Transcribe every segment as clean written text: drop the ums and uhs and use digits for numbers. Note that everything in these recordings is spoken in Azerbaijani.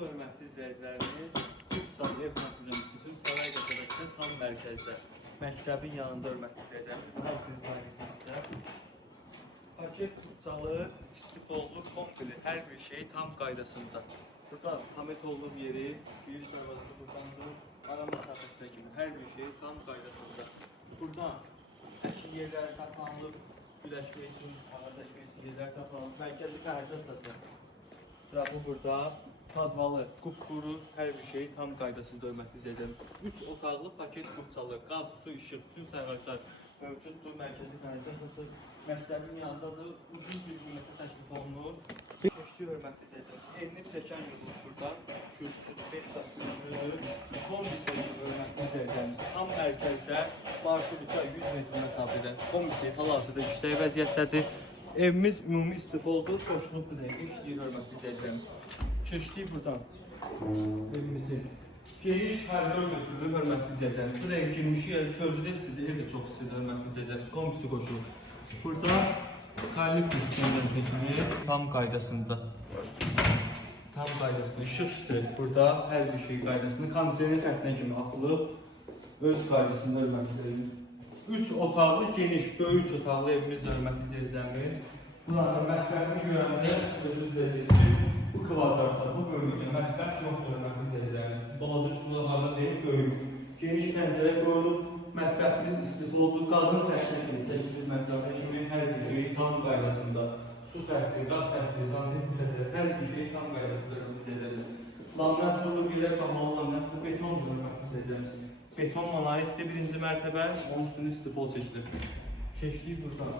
hörmətli izləyicilərimiz, Qubçalı ev konfigurasiyası Saray qəsəbəsində tam mərkəzdə. Məktəbin yanında hörmətli izləyicilərimiz, bu hamısını sahibinizdə. Paket Qubçalı istiqbollu komple, hər bir şey tam qaydasında. Burada tamet olduğum yeri, giriş darvazası buradandır, ara məsafəsinə kimi hər bir şey tam qaydasında. Buradan əkin yerləri saxlanılıb, güləşmək üçün, ağaclaşmaq üçün yerlər saxlanılıb, mərkəzi kanalizasiya. Bu burada tadvalı, qupquru, hər bir şey tam qaydasında hörmətli izləyicilərimiz. 3 otaqlı paket Qubçalı, qaz, su, işıq, bütün sayğaclar mövcuddur. Mərkəzi kanalizasiyası məktəbin yanındadır. Uzun bir qiymətə təklif olunur. Keçdi hörmətli izləyicilərimiz. Enli təkən yolumuz burada. Kürsüsü, 5 dakikasıdır. Kombisi hörmətli izləyicilərimiz. Tam mərkəzdə, marşruta 100 metr məsafədə. Kombisi hal-hazırda işləyə vəziyyətdədir. Evimiz ümumi istiqboldur, qoşulub buraya işləyir hörmətli izləyicilərimiz. Keçdik buradan evimizin. Geniş koridor götürülür hörmətli izləyicilərimiz. Buraya girmişik, çöldü də istidir, ev də çox istidir hörmətli izləyicilərimiz. Kombisi qoşulur. Burada qarlı kürsündən çəkimi tam qaydasında. Tam qaydasında işıq iştirir. Burada hər bir şey qaydasında. Kondisyoner xəttinə kimi atılıb, öz qaydasında hörmətli izləyicilərimiz. 3 otaqlı, geniş, böyük otaqlı evimizdə hörmətli izləyicilərimiz. Bunların mətbəxini görəndə özünüz biləcəksiniz. Bu kvadratda, bu böyüklükdə mətbəx yoxdur hörmətli izləyicilərimiz. Balaca üstünlüğü deyil, böyük. Geniş pəncərə qoyulub, mətbəximiz istiqboldur. Qazın xəttinə kimi, 800 mətbəxə kimi hər bir şey tam qaydasında. Su xətti, qaz xətti, zantifikatör, hər bir şey tam qaydasında hörmətli izləyicilərimiz. Laminat vurulub, yerə qamalı laminat, bu betondur hörmətli izləyicilərimiz. Betonla aiddir birinci mərtəbə, onun üstünü istipol çəkilir. Keçdik buradan.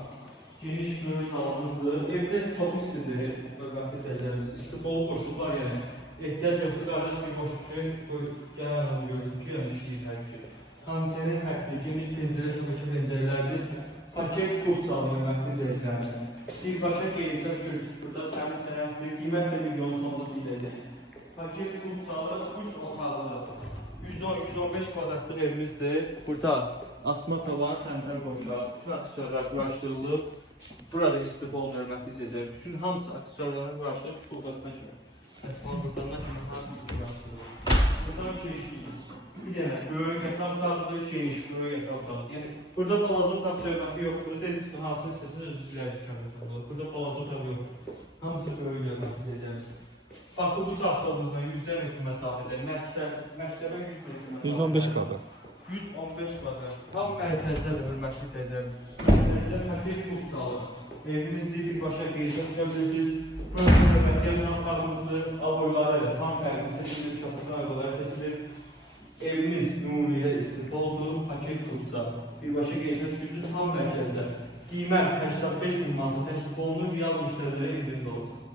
Geniş böyük salonumuzdur. Evdə çox istidir, hörmətli izləyicilərimiz. İstipol qoşullar yəni. Ehtiyac yoxdur, qardaş bir qoşulur, gələn onu görürsün ki, yəni işləyir hər şey. Kondisyoner xətti, geniş pencərə, şöbəkə pencərələrimiz, paket Qubçalı hörmətli izləyicilərimiz. Birbaşa qeyrətlər görürsünüz, burada təmiz sənətli, qiymət də milyon sonluq biləcək. Paket Qubçalı 3 otaqlı. 110-115 kvadratlıq evimizdir. Burada asma tavan, sənətlər qoşular, bütün aksesuarlar quraşdırılıb. Burada istiqbol hörmətli izləyicilərimiz. Bütün hamısı aksesuarların quraşdırılıb şubasına kimi. Əsman buradan kimi hamısı quraşdırılıb. Buradan keçdik. Bir dənə böyük yatak otağı, geniş böyük yatak otağı. Yəni burada balaca otaq söhbəti yoxdur. Dediniz ki, hansı istəsiniz özünüzlər düşürürsünüz. Burada balaca otaq yoxdur. Hamısı böyük hörmətli izləyicilərimiz. Bakıbus avtobusuna 100 metr məsafədə, məktəbə 100 metr məsafədə. 115 kvadrat. 115 kvadrat. Tam mərkəzdədir hörmətli izləyicilərimiz. Mərkəzdə paket Qubçalı. Evimizdir, birbaşa qeyrət gördürsünüz. Burası hörmətli evin otağımızdır. Aboyları tam fərqlisi, şapıqlı aboyları kəsilir. Evimiz nuriyə istiqboldur, paket Qubçalı. Birbaşa qeyrət gördürsünüz tam mərkəzdə. Qiymət 85 min manata təklif olunur, real müştərilərə indirim olsun.